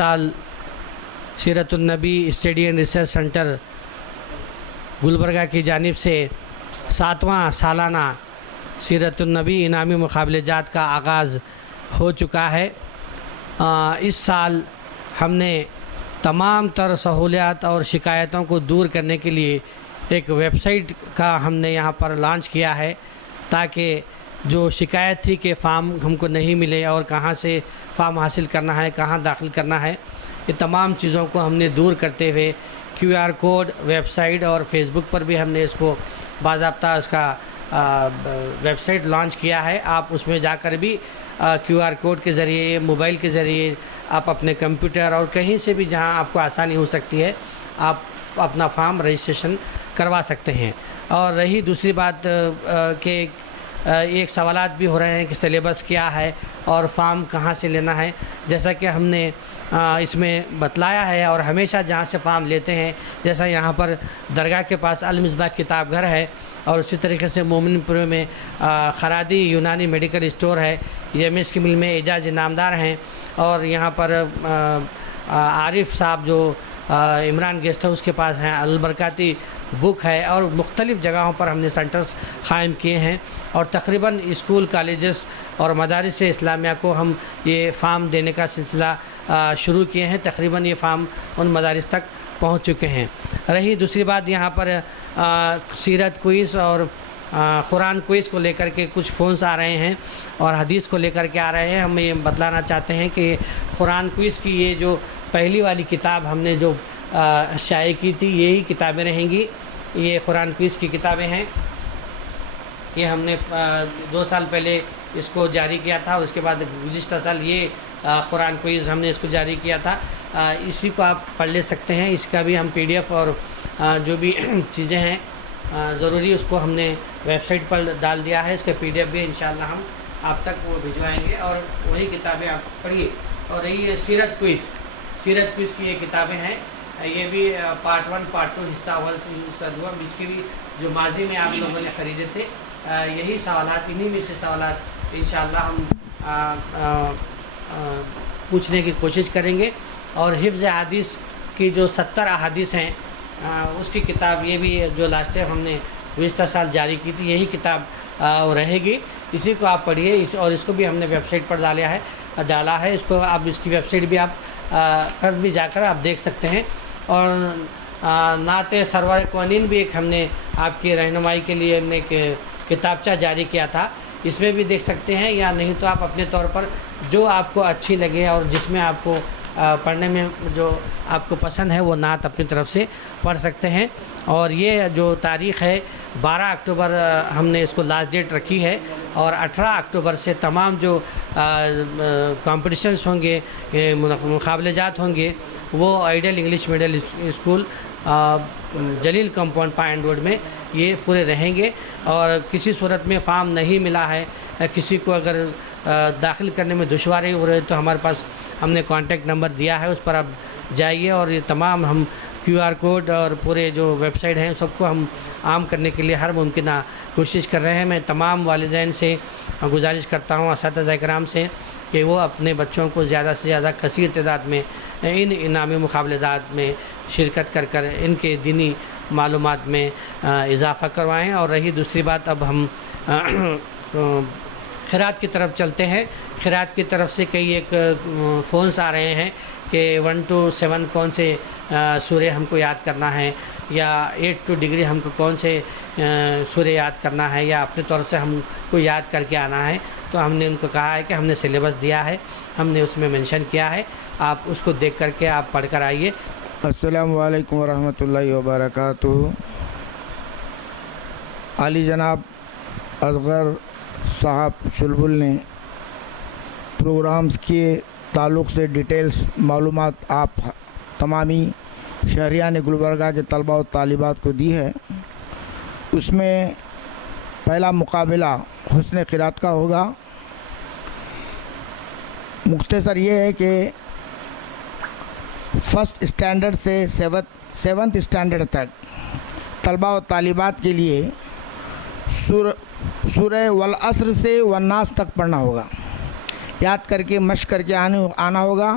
سال سیرت النبی study and research centre Gulbarga کی جانب سے 7واں سالانہ سیرت النبی انعامی مقابلہ جات کا آغاز ہو چکا ہے۔ اس سال ہم نے تمام تر سہولیات اور شکایتوں کو دور کرنے کے لیے ایک ویب سائٹ کا ہم نے یہاں پر لانچ کیا ہے، تاکہ جو شکایت تھی کہ فارم ہم کو نہیں ملے اور کہاں سے فارم حاصل کرنا ہے، کہاں داخل کرنا ہے، یہ تمام چیزوں کو ہم نے دور کرتے ہوئے QR کوڈ ویب سائٹ اور فیس بک پر بھی ہم نے اس کو باضابطہ اس کا ویب سائٹ لانچ کیا ہے۔ آپ اس میں جا کر بھی QR کوڈ کے ذریعے، موبائل کے ذریعے، آپ اپنے کمپیوٹر اور کہیں سے بھی جہاں آپ کو آسانی ہو سکتی ہے آپ اپنا فارم رجسٹریشن کروا سکتے ہیں۔ اور رہی دوسری بات کہ ایک سوالات بھی ہو رہے ہیں کہ سلیبس کیا ہے اور فارم کہاں سے لینا ہے، جیسا کہ ہم نے اس میں بتلایا ہے اور ہمیشہ جہاں سے فارم لیتے ہیں، جیسا یہاں پر درگاہ کے پاس المصباح کتاب گھر ہے، اور اسی طریقے سے مومن پور میں خرادی یونانی میڈیکل اسٹور ہے، MS کی مل میں اعجاز انعامدار ہیں، اور یہاں پر عارف صاحب جو عمران گیسٹ ہاؤس کے پاس ہیں، البرکاتی بک ہے، اور مختلف جگہوں پر ہم نے سینٹرز قائم کیے ہیں، اور تقریباً اسکول، کالجز اور مدارس اسلامیہ کو ہم یہ فارم دینے کا سلسلہ شروع کیے ہیں۔ تقریباً یہ فارم ان مدارس تک پہنچ چکے ہیں۔ رہی دوسری بات، یہاں پر سیرت کوئز اور قرآن کوئز کو لے کر کے کچھ فونز آ رہے ہیں اور حدیث کو لے کر کے آ رہے ہیں۔ ہم یہ بتلانا چاہتے ہیں کہ قرآن کوئز کی یہ جو پہلی والی کتاب ہم نے جو شائع کی تھی، یہی کتابیں رہیں گی۔ یہ قرآن کوئز کی کتابیں ہیں، یہ ہم نے 2 سال پہلے اس کو جاری کیا تھا، اس کے بعد گزشتہ سال یہ قرآن کوئز ہم نے اس کو جاری کیا تھا۔ اسی کو آپ پڑھ لے سکتے ہیں۔ اس کا بھی ہم PDF اور جو بھی چیزیں ہیں ضروری، اس کو ہم نے ویب سائٹ پر ڈال دیا ہے۔ اس کا PDF بھی انشاءاللہ ہم آپ تک وہ بھجوائیں گے، اور وہی کتابیں آپ پڑھیے۔ اور یہ سیرت کوئز کی یہ کتابیں ہیں، یہ بھی پارٹ 1 پارٹ 2 حصہ 1 حصہ 2، اس کی بھی جو ماضی میں آپ لوگوں نے خریدے تھے، یہی سوالات، انہی میں سے سوالات انشاءاللہ ہم پوچھنے کی کوشش کریں گے۔ اور حفظ احادیث کی جو 70 احادیث ہیں، اس کی کتاب یہ بھی جو لاسٹ ٹائم ہم نے گزشتہ سال جاری کی تھی، یہی کتاب رہے گی۔ اسی کو آپ پڑھیے، اور اس کو بھی ہم نے ویب سائٹ پر ڈالا ہے۔ اس کو آپ، اس کی ویب سائٹ بھی آپ پر بھی جا کر آپ دیکھ سکتے ہیں۔ اور نعت سرور کونین بھی ایک ہم نے آپ کی رہنمائی کے لیے ہم نے ایک کتابچہ جاری کیا تھا، اس میں بھی دیکھ سکتے ہیں، یا نہیں تو آپ اپنے طور پر جو آپ کو اچھی لگے اور جس میں آپ کو پڑھنے میں جو آپ کو پسند ہے وہ نعت اپنی طرف سے پڑھ سکتے ہیں۔ اور یہ جو تاریخ ہے 12 اکتوبر ہم نے اس کو لاسٹ ڈیٹ رکھی ہے، اور 18 اکتوبر سے تمام جو کمپٹیشنز ہوں گے، مقابلہ جات ہوں گے، وہ آئیڈیل انگلش میڈل اسکول جلیل کمپاؤنڈ پائن روڈ میں یہ پورے رہیں گے۔ اور کسی صورت میں فارم نہیں ملا ہے، کسی کو اگر داخل کرنے میں دشواری ہو رہی ہے، تو ہمارے پاس ہم نے کانٹیکٹ نمبر دیا ہے، اس پر آپ جائیے، اور یہ تمام ہم QR کوڈ اور پورے جو ویب سائٹ ہیں سب کو ہم عام کرنے کے لیے ہر ممکنہ کوشش کر رہے ہیں۔ میں تمام والدین سے گزارش کرتا ہوں، اساتذہ کرام سے، کہ وہ اپنے بچوں کو زیادہ سے زیادہ کثیر تعداد میں ان انعامی مقابلات میں شرکت کر ان کے دینی معلومات میں اضافہ کروائیں۔ اور رہی دوسری بات، اب ہم خیرات کی طرف چلتے ہیں۔ خیرات کی طرف سے کئی ایک فونز آ رہے ہیں کہ 1 to 7 کون سے سورہ ہم کو یاد کرنا ہے، یا 8 to ڈگری ہم کو کون سے سورہ یاد کرنا ہے، یا اپنے طور سے ہم کو یاد کر کے آنا ہے۔ تو ہم نے ان کو کہا ہے کہ ہم نے سلیبس دیا ہے، ہم نے اس میں منشن کیا ہے، آپ اس کو دیکھ کر کے آپ پڑھ کر آئیے۔ السلام علیکم ورحمۃ اللہ وبرکاتہ۔ عالی جناب اصغر صاحب چلبل نے پروگرامز کے تعلق سے ڈیٹیلز معلومات آپ تمامی شہریان گلبرگہ کے طلباء و طالبات کو دی ہے۔ اس میں پہلا مقابلہ حسن قرات کا ہوگا۔ مختصر یہ ہے کہ فرسٹ اسٹینڈرڈ سے سیونتھ اسٹینڈرڈ تک طلباء و طالبات کے لیے سورہ والعصر سے والناس تک پڑھنا ہوگا، یاد کر کے مشق کر کے آنا ہوگا۔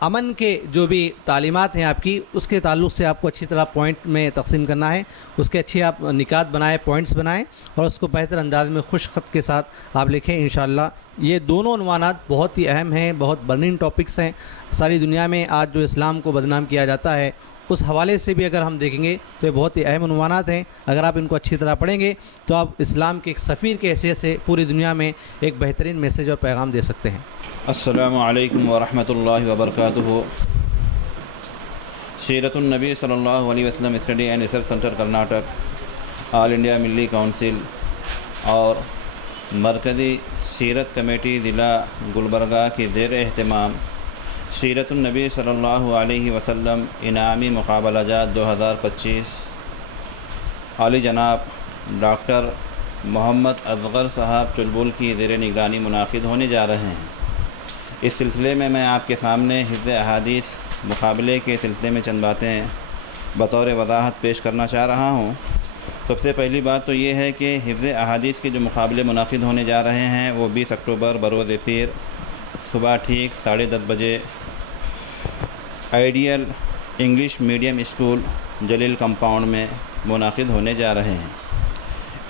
امن کے جو بھی تعلیمات ہیں آپ کی، اس کے تعلق سے آپ کو اچھی طرح پوائنٹ میں تقسیم کرنا ہے، اس کے اچھی آپ نکات بنائیں، پوائنٹس بنائیں اور اس کو بہتر انداز میں خوش خط کے ساتھ آپ لکھیں انشاءاللہ۔ یہ دونوں عنوانات بہت ہی اہم ہیں، بہت برننگ ٹاپکس ہیں۔ ساری دنیا میں آج جو اسلام کو بدنام کیا جاتا ہے، اس حوالے سے بھی اگر ہم دیکھیں گے تو یہ بہت ہی اہم عنوانات ہیں۔ اگر آپ ان کو اچھی طرح پڑھیں گے تو آپ اسلام کے ایک سفیر کے حیثیت سے پوری دنیا میں ایک بہترین میسیج اور پیغام دے سکتے ہیں۔ السلام علیکم ورحمۃ اللہ وبرکاتہ۔ سیرت النبی صلی اللہ علیہ وسلم study and research centre Karnataka, all India ملی کونسل اور مرکزی سیرت کمیٹی ضلع گلبرگہ کی زیر اہتمام سیرت النبی صلی اللہ علیہ وسلم انعامی مقابلہ جات 2025 عالی جناب ڈاکٹر محمد اصغر صاحب چلبل کی زیر نگرانی منعقد ہونے جا رہے ہیں۔ اس سلسلے میں آپ کے سامنے حفظ احادیث مقابلے کے سلسلے میں چند باتیں بطور وضاحت پیش کرنا چاہ رہا ہوں۔ سب سے پہلی بات تو یہ ہے کہ حفظ احادیث کے جو مقابلے منعقد ہونے جا رہے ہیں وہ 20 اکتوبر بروز پیر صبح ٹھیک 10:30 بجے آئیڈیل انگلش میڈیم اسکول جلیل کمپاؤنڈ میں منعقد ہونے جا رہے ہیں۔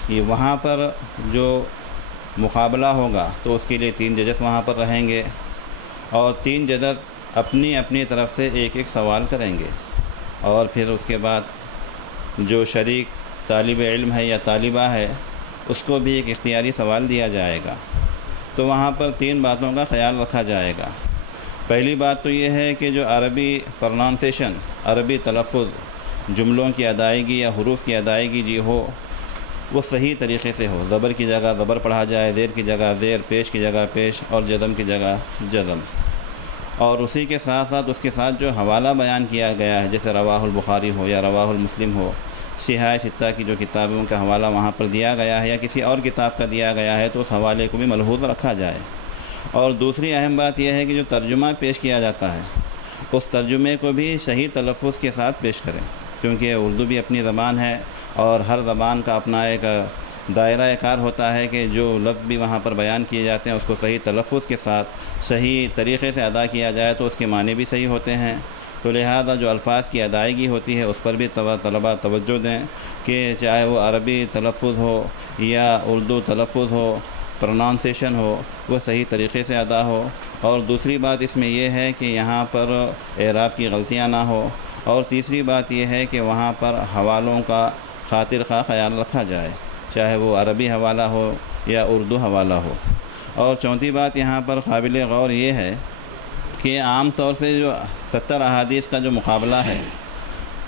یہ وہاں پر جو مقابلہ ہوگا تو اس کے لیے 3 ججز وہاں پر رہیں گے اور 3 ججز اپنی اپنی طرف سے ایک سوال کریں گے، اور پھر اس کے بعد جو شریک طالب علم ہے یا طالبہ ہے اس کو بھی ایک اختیاری سوال دیا جائے گا۔ تو وہاں پر 3 باتوں کا خیال رکھا جائے گا۔ پہلی بات تو یہ ہے کہ جو عربی پروننسیشن، عربی تلفظ، جملوں کی ادائیگی یا حروف کی ادائیگی جی ہو وہ صحیح طریقے سے ہو، زبر کی جگہ زبر پڑھا جائے، زیر کی جگہ زیر، پیش کی جگہ پیش اور جزم کی جگہ جزم۔ اور اسی کے ساتھ ساتھ اس کے ساتھ جو حوالہ بیان کیا گیا ہے، جیسے رواہ البخاری ہو یا رواہ المسلم ہو، صحاح ستہ کی جو کتابوں کا حوالہ وہاں پر دیا گیا ہے یا کسی اور کتاب کا دیا گیا ہے تو اس حوالے کو بھی ملحوظ رکھا جائے۔ اور دوسری اہم بات یہ ہے کہ جو ترجمہ پیش کیا جاتا ہے اس ترجمے کو بھی صحیح تلفظ کے ساتھ پیش کریں، کیونکہ اردو بھی اپنی زبان ہے اور ہر زبان کا اپنا ایک دائرہ کار ہوتا ہے کہ جو لفظ بھی وہاں پر بیان کیے جاتے ہیں اس کو صحیح تلفظ کے ساتھ صحیح طریقے سے ادا کیا جائے تو اس کے معنی بھی صحیح ہوتے ہیں۔ تو لہذا جو الفاظ کی ادائیگی ہوتی ہے اس پر بھی طلباء توجہ دیں کہ چاہے وہ عربی تلفظ ہو یا اردو تلفظ ہو، پروننسیشن ہو، وہ صحیح طریقے سے ادا ہو۔ اور دوسری بات اس میں یہ ہے کہ یہاں پر اعراب کی غلطیاں نہ ہو۔ اور تیسری بات یہ ہے کہ وہاں پر حوالوں کا خاطر خواہ خیال رکھا جائے، چاہے وہ عربی حوالہ ہو یا اردو حوالہ ہو۔ اور چوتھی بات یہاں پر قابل غور یہ ہے کہ عام طور سے جو 70 احادیث کا جو مقابلہ ہے،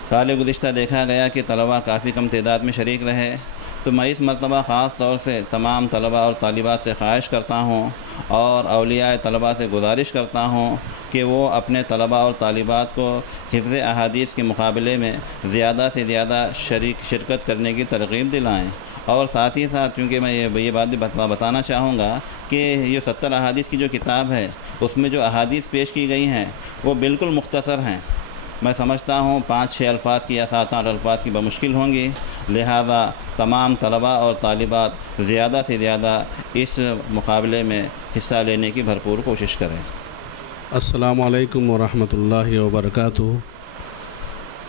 سال گزشتہ دیکھا گیا کہ طلباء کافی کم تعداد میں شریک رہے، تو میں اس مرتبہ خاص طور سے تمام طلباء اور طالبات سے خواہش کرتا ہوں اور اولیاء طلباء سے گزارش کرتا ہوں کہ وہ اپنے طلباء اور طالبات کو حفظ احادیث کے مقابلے میں زیادہ سے زیادہ شرکت کرنے کی ترغیب دلائیں۔ اور ساتھ ہی ساتھ کیونکہ میں یہ بات بھی بتانا چاہوں گا کہ یہ 70 احادیث کی جو کتاب ہے اس میں جو احادیث پیش کی گئی ہیں وہ بالکل مختصر ہیں۔ میں سمجھتا ہوں 5-6 الفاظ کی یا 7-8 الفاظ کی بمشکل ہوں گی، لہذا تمام طلباء اور طالبات زیادہ سے زیادہ اس مقابلے میں حصہ لینے کی بھرپور کوشش کریں۔ السلام علیکم ورحمۃ اللہ وبرکاتہ۔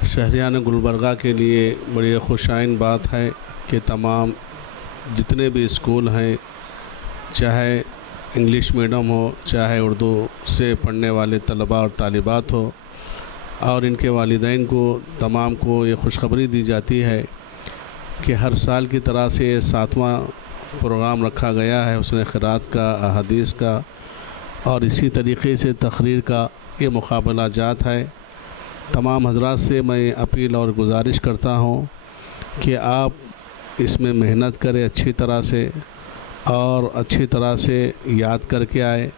شہریان گلبرگہ کے لیے بڑی خوشائن بات ہے کہ تمام جتنے بھی اسکول ہیں، چاہے انگلش میڈیم ہو چاہے اردو سے پڑھنے والے طلباء اور طالبات ہو، اور ان کے والدین کو تمام کو یہ خوشخبری دی جاتی ہے کہ ہر سال کی طرح سے 7واں پروگرام رکھا گیا ہے حسن قرات کا، احادیث کا، اور اسی طریقے سے تقریر کا یہ مقابلہ جات ہے۔ تمام حضرات سے میں اپیل اور گزارش کرتا ہوں کہ آپ اس میں محنت کریں اچھی طرح سے اور اچھی طرح سے یاد کر کے آئے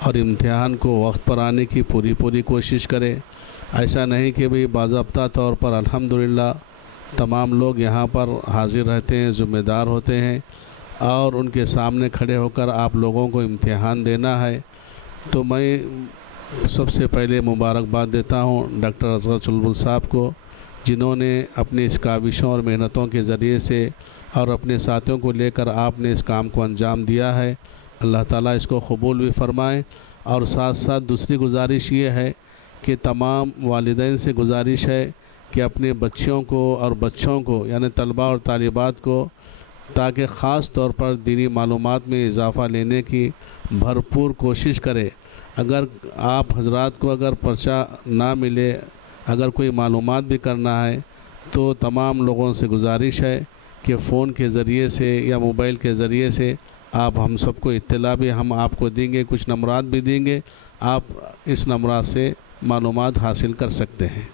اور امتحان کو وقت پر آنے کی پوری کوشش کرے۔ ایسا نہیں کہ بھئی باضابطہ طور پر الحمدللہ تمام لوگ یہاں پر حاضر رہتے ہیں، ذمہ دار ہوتے ہیں، اور ان کے سامنے کھڑے ہو کر آپ لوگوں کو امتحان دینا ہے۔ تو میں سب سے پہلے مبارکباد دیتا ہوں ڈاکٹر اصغر چلبل صاحب کو، جنہوں نے اپنی اس کاوشوں اور محنتوں کے ذریعے سے اور اپنے ساتھیوں کو لے کر آپ نے اس کام کو انجام دیا ہے۔ اللہ تعالیٰ اس کو قبول بھی فرمائے۔ اور ساتھ ساتھ دوسری گزارش یہ ہے کہ تمام والدین سے گزارش ہے کہ اپنے بچیوں کو اور بچوں کو یعنی طلباء اور طالبات کو تاکہ خاص طور پر دینی معلومات میں اضافہ لینے کی بھرپور کوشش کرے. اگر آپ حضرات کو اگر پرچہ نہ ملے، اگر کوئی معلومات بھی کرنا ہے تو تمام لوگوں سے گزارش ہے کہ فون کے ذریعے سے یا موبائل کے ذریعے سے آپ ہم سب کو اطلاع بھی ہم آپ کو دیں گے، کچھ نمبرات بھی دیں گے، آپ اس نمبرات سے معلومات حاصل کر سکتے ہیں.